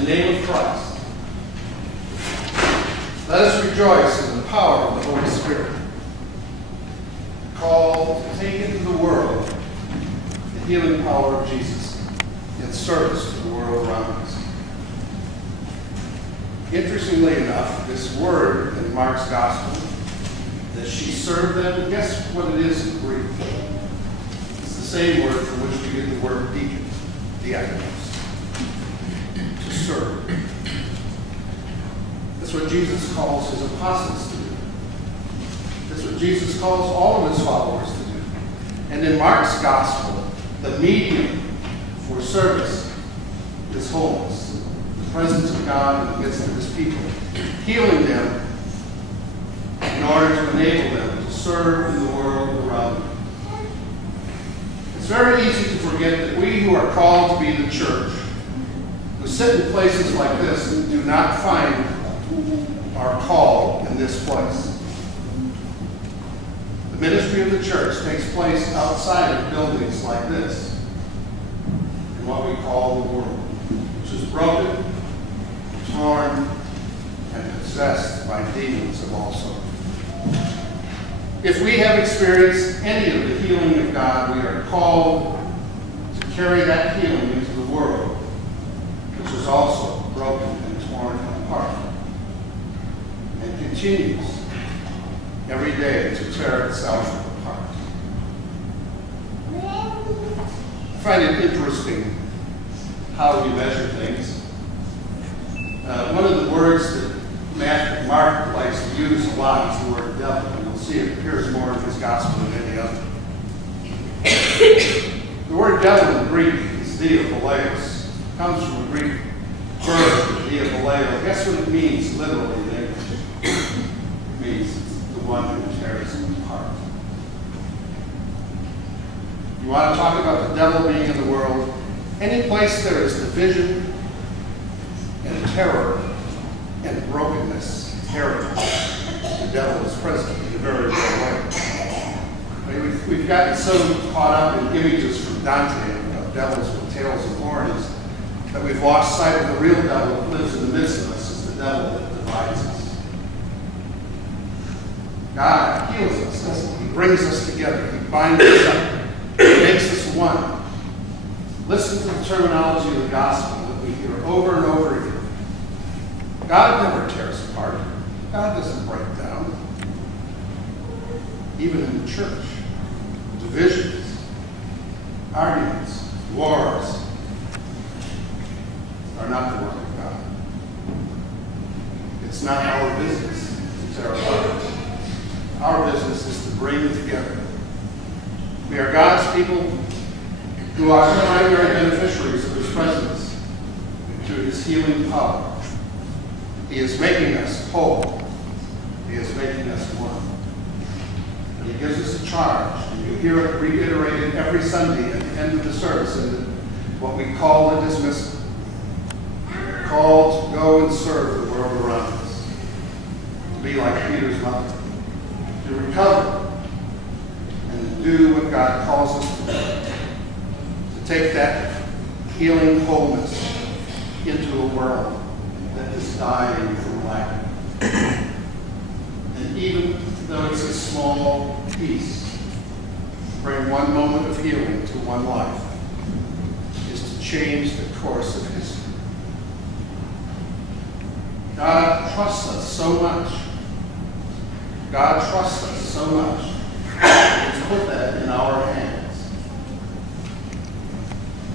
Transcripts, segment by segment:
the name of Christ. Let us rejoice in the power of the Holy Spirit, called to take into the world the healing power of Jesus in service to the world around us. Interestingly enough, this word in Mark's Gospel, that she served them, guess what it is in Greek? It's the same word from which we get the word deacon, diakonos, to serve. That's what Jesus calls his apostles to do. That's what Jesus calls all of his followers to do. And in Mark's Gospel, the medium for service is wholeness, the presence of God in the midst of his people, healing them in order to enable them to serve in the world around them. It's very easy to forget that we who are called to be the church, who sit in places like this, do not find our call in this place. The ministry of the church takes place outside of buildings like this, in what we call the world, which is broken, torn, and possessed by demons of all sorts. If we have experienced any of the healing of God, we are called to carry that healing into the world, which is also broken and torn apart, and continues every day to tear itself apart. I find it interesting how we measure things. One of the words that Mark likes to use a lot is the word devil, and you'll see it appears more in his gospel than any other. The word devil in Greek is diaboleos. It comes from a Greek verb, diaboleo. Guess what it means literally in English? It means the one who tears them apart. You want to talk about the devil being in the world? Any place there is division and terror and brokenness, terror, the devil is present in a very real way. I mean, we've gotten so caught up in images from Dante of devils with tails of horns that we've lost sight of the real devil that lives in the midst of us as the devil that divides us. God heals us, doesn't he? He brings us together. He binds us up. He makes us one. Listen to the terminology of the gospel that we hear over and over again. God never tears apart. God doesn't break down. Even in the church, divisions, arguments, wars are not the work of God. It's not our business to tear apart. Our business is to bring together. We are God's people who are primary beneficiaries of his presence through his healing power. He is making us whole. He is making us one. And he gives us a charge. And you hear it reiterated every Sunday at the end of the service in what we call the dismissal. We're called to go and serve the world around us. To be like Peter's mother. To recover. And to do what God calls us to do. To take that healing wholeness into a world that is dying from lack. And even though it's a small piece, bring one moment of healing to one life is to change the course of history. God trusts us so much. God trusts us so much. He's put that in our hands.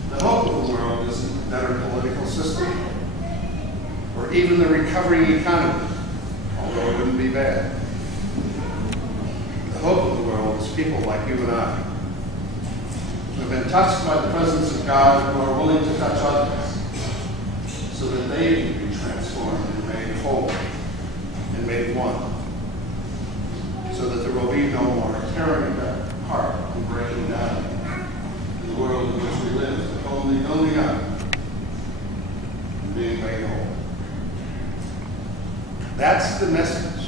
The hope of the world isn't a better political system, or even the recovering economy, although it wouldn't be bad. The hope of the world is people like you and I, who have been touched by the presence of God, who are willing to touch others, so that they can be transformed and made whole and made one, so that there will be no more tearing apart and breaking down in the world in which we live, but only building up and being made whole. That's the message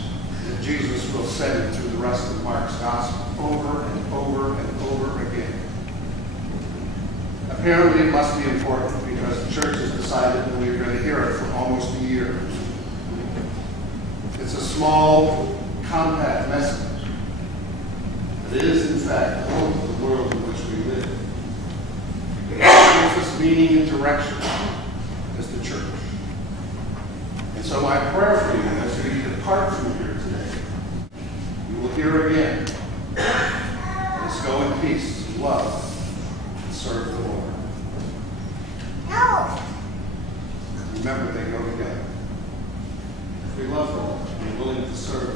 that Jesus will send through the rest of Mark's gospel over and over and over again. Apparently it must be important because because the church has decided that we're going to hear it for almost a year. It's a small, compact message. It is, in fact, the hope of the world in which we live. It gives us meaning and direction as the church. And so my prayer for you as we depart from here today, you will hear again, let us go in peace, to love, and serve the Lord. Remember, they go together. If we love the Lord, we're willing to serve